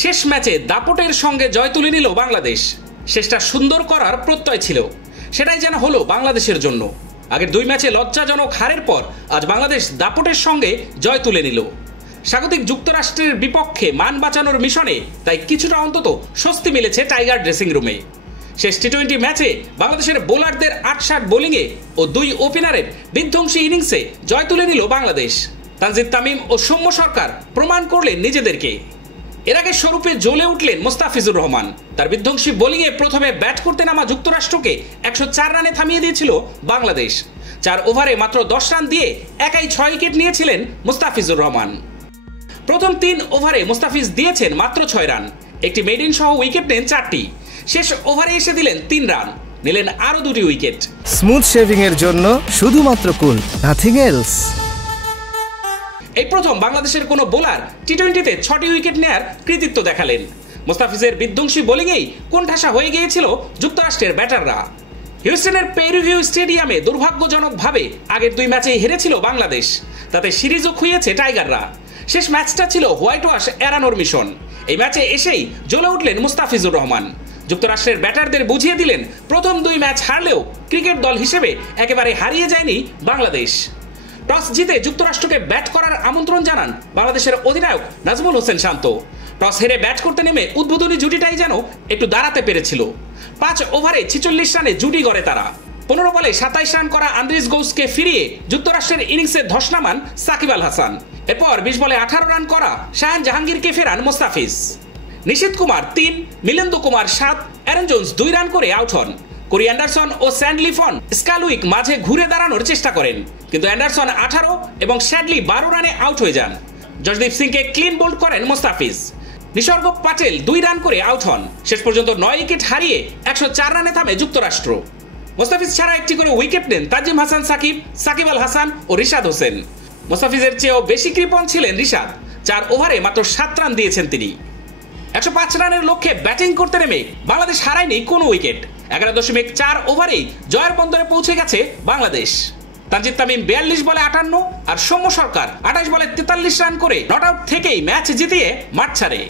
শেষ ম্যাচে দাপটের সঙ্গে জয় তুলে নিল বাংলাদেশ। শেষটা সুন্দর করার প্রত্যয় ছিল, সেটাই যেন হলো বাংলাদেশের জন্য। আগের দুই ম্যাচে লজ্জাজনক হারের পর আজ বাংলাদেশ দাপটের সঙ্গে জয় তুলে নিল। স্বাগতিক যুক্তরাষ্ট্রের বিপক্ষে মান বাঁচানোর মিশনে তাই কিছুটা অন্তত স্বস্তি মিলেছে টাইগার ড্রেসিং রুমে। শেষ টি-20 ম্যাচে বাংলাদেশের বোলারদের ৮-৬০ বোলিংয়ে ও দুই ওপেনারের বিধ্বংসী ইনিংসে জয় তুলে নিল বাংলাদেশ। তানজিদ তামিম ও সৌম্য সরকার প্রমাণ করলেন নিজেদেরকে। এর আগে স্বরূপে জ্বলে উঠলেন মুস্তাফিজুর রহমান। তার বিধ্বংসী বোলিংয়ে প্রথমে ব্যাট করতে নামা যুক্তরাষ্ট্রকে ১০৪ রানে থামিয়ে দিয়েছিল বাংলাদেশ। ৪ ওভারে মাত্র ১০ রান দিয়ে একাই ৬ উইকেট নিয়েছিলেন মুস্তাফিজুর রহমান। প্রথম ৩ ওভারে মুস্তাফিজ দিয়েছেন মাত্র ৬ রান, একটি মেডিন সহ উইকেট নেন ৪টি। শেষ ওভারে এসে দিলেন ৩ রান, নিলেন আরও ২টি উইকেট। স্মুথ শেভিং এর জন্য শুধুমাত্র কুল, নাথিং এলস। এই প্রথম বাংলাদেশের কোনো বোলার টি-20তে ৬টি উইকেট নেয়ার কৃতিত্ব দেখালেন। মুস্তাফিজের বিধ্বংসী বোলিংয়েই কোণঠাসা হয়ে গিয়েছিল যুক্তরাষ্ট্রের ব্যাটাররা। হিউস্টনের পেরিভিউ স্টেডিয়ামে দুর্ভাগ্যজনকভাবে আগের দুই ম্যাচেই হেরেছিল বাংলাদেশ, তাতে সিরিজও খুইয়েছে টাইগাররা। শেষ ম্যাচটা ছিল হোয়াইট ওয়াশ এড়ানোর মিশন। এই ম্যাচে এসেই জ্বলে উঠলেন মুস্তাফিজুর রহমান। যুক্তরাষ্ট্রের ব্যাটারদের বুঝিয়ে দিলেন প্রথম দুই ম্যাচ হারলেও ক্রিকেট দল হিসেবে একেবারে হারিয়ে যায়নি বাংলাদেশ। টস জিতে যুক্তরাষ্ট্রকে ব্যাট করার আমন্ত্রণ জানান বাংলাদেশের অধিনায়ক নাজমুল হোসেন শান্ত। টস হেরে ব্যাট করতে নেমে উদ্বোধনী জুটিটাই যেন একটু দাঁড়াতে পেরেছিল। ৫ ওভারে ৪৬ রানে জুটি গড়ে তারা। ১৫ বলে ২৭ রান করা আন্দ্রিস গৌসকে ফিরিয়ে যুক্তরাষ্ট্রের ইনিংসে ধস নামান সাকিব আল হাসান। এরপর ২০ বলে ১৮ রান করা শায়ান জাহাঙ্গীরকে ফেরান Mustafiz. Nishith Kumar ৩, Milind Kumar ৭, Aaron Jones ২ run করে আউট হন। কোরি অ্যান্ডারসন ও স্যান্ডলি ফন স্কালউইক মাঝে ঘুরে দাঁড়ানোর চেষ্টা করেন, কিন্তু অ্যান্ডারসন ১৮ এবং স্যাডলি ১২ রানে আউট হয়ে যান। জসদীপ সিংকে ক্লিন বোল্ড করেন মুস্তাফিজ। নিসর্গ পাটেল ২ রান করে আউট হন। শেষ পর্যন্ত ৯ উইকেট হারিয়ে ১০৪ রানে থামে যুক্তরাষ্ট্র। মুস্তাফিজ ছাড়া একটি করে উইকেট নেন তাজিম হাসান সাকিব, সাকিব আল হাসান ও রিশাদ হোসেন। মুস্তাফিজের চেয়েও বেশি কৃপণ ছিলেন রিশাদ। ৪ ওভারে মাত্র ৭ রান দিয়েছেন তিনি। ১০৫ রানের লক্ষ্যে ব্যাটিং করতে নেমে বাংলাদেশ হারায়নি কোনো উইকেট। ১১.৪ ওভারেই জয়ের বন্দরে পৌঁছে গেছে বাংলাদেশ। তানজিদ তামিম ৪২ বলে ৫৮ আর সৌম্য সরকার ২৮ বলে ৪৩ রান করে নট আউট থেকেই ম্যাচ জিতিয়ে মাঠ ছাড়ে।